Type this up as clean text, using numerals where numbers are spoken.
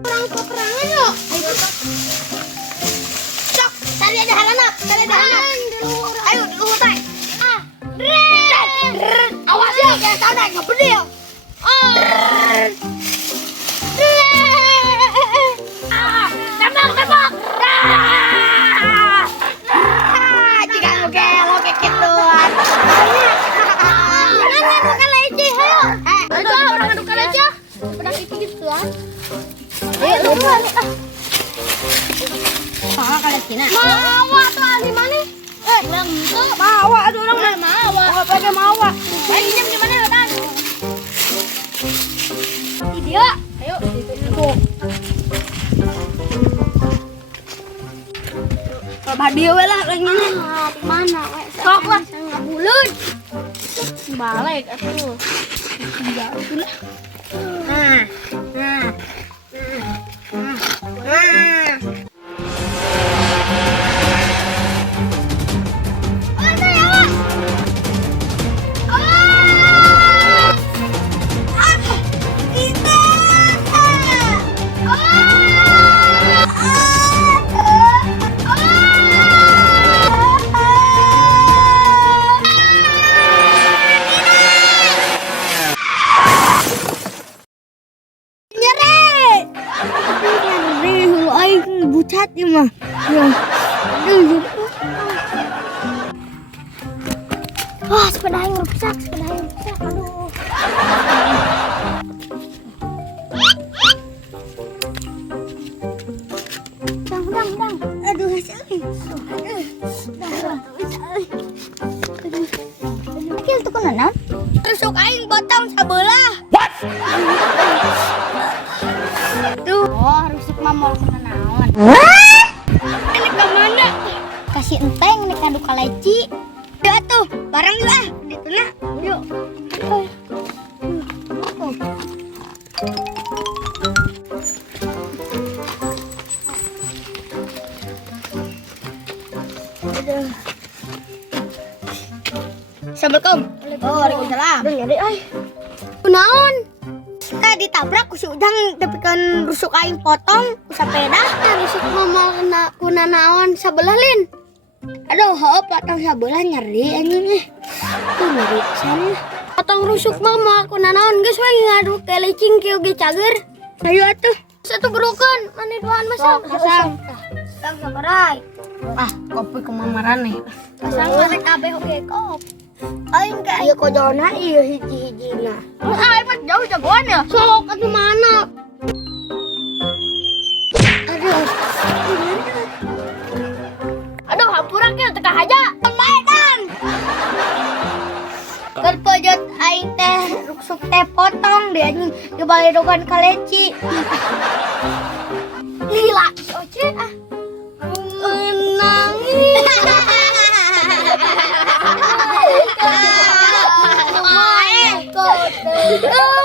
Orang peperangan yuk. Cok, cari ada halanak, cari ada halanak. Ayo di luhur tay. Awas ya, jangan salah nggak bedil. Tembak. Jika lo kayak gituan. Jangan bukan leci, ayo. Ayo orang bukan leci. Pedang itu gituan. Ayo balik ah. Salah kalian Cina. Mawa tuh di mana? Bilang itu. Mawa ada orang udah mawa. Enggak pakai mawa. Mainnya gimana ya, Bang? Dia. Ayo ditutup. Dia we lah lagi mana? Sok lah ngabulun. Balik atuh. Jauh lah. Bucat ya mah. Wah, sepeda yang rusak. Aduh. Dang. Aduh, Akil tuh kena naon? Rusuk aing potong sabelah. What? Tuh. Oh, rusuk mah mau kena naon. Ini kemana? Kasih enteng nih kadu kaleci. Yuk atuh, barang yuk ah. Gitu nah. Yuk. Assalamualaikum. Waalaikumsalam. Udah nyari ay. Kunaon? Tadi ditabrak ku si Ujang dapetkeun rusuk aing potong ku sepeda. Rusuk mah kuna naon sabelah lin. Aduh, heuh potong sabelah nyeri anjing Tuh nyeri pisan. Potong rusuk mah moal kuna naon geus we ngadu ke licing kieu ge cager. Ayo atuh. Satu gerukeun mani duaan masang. Masang sabarai. Ah, kopi kemamaran nih. Pasang mah kabeh oge kop. Aing ka ieu kojona ieu hiji-hijina. Aing mah jauh jagoan ya. Sok atuh mana? Aduh, hampura kieu teu kahaja. Maedan. Keur pojot aing teh rusuk teh potong di anjing di baledogan kaleci. Lila, oce ah. Nangis. Kau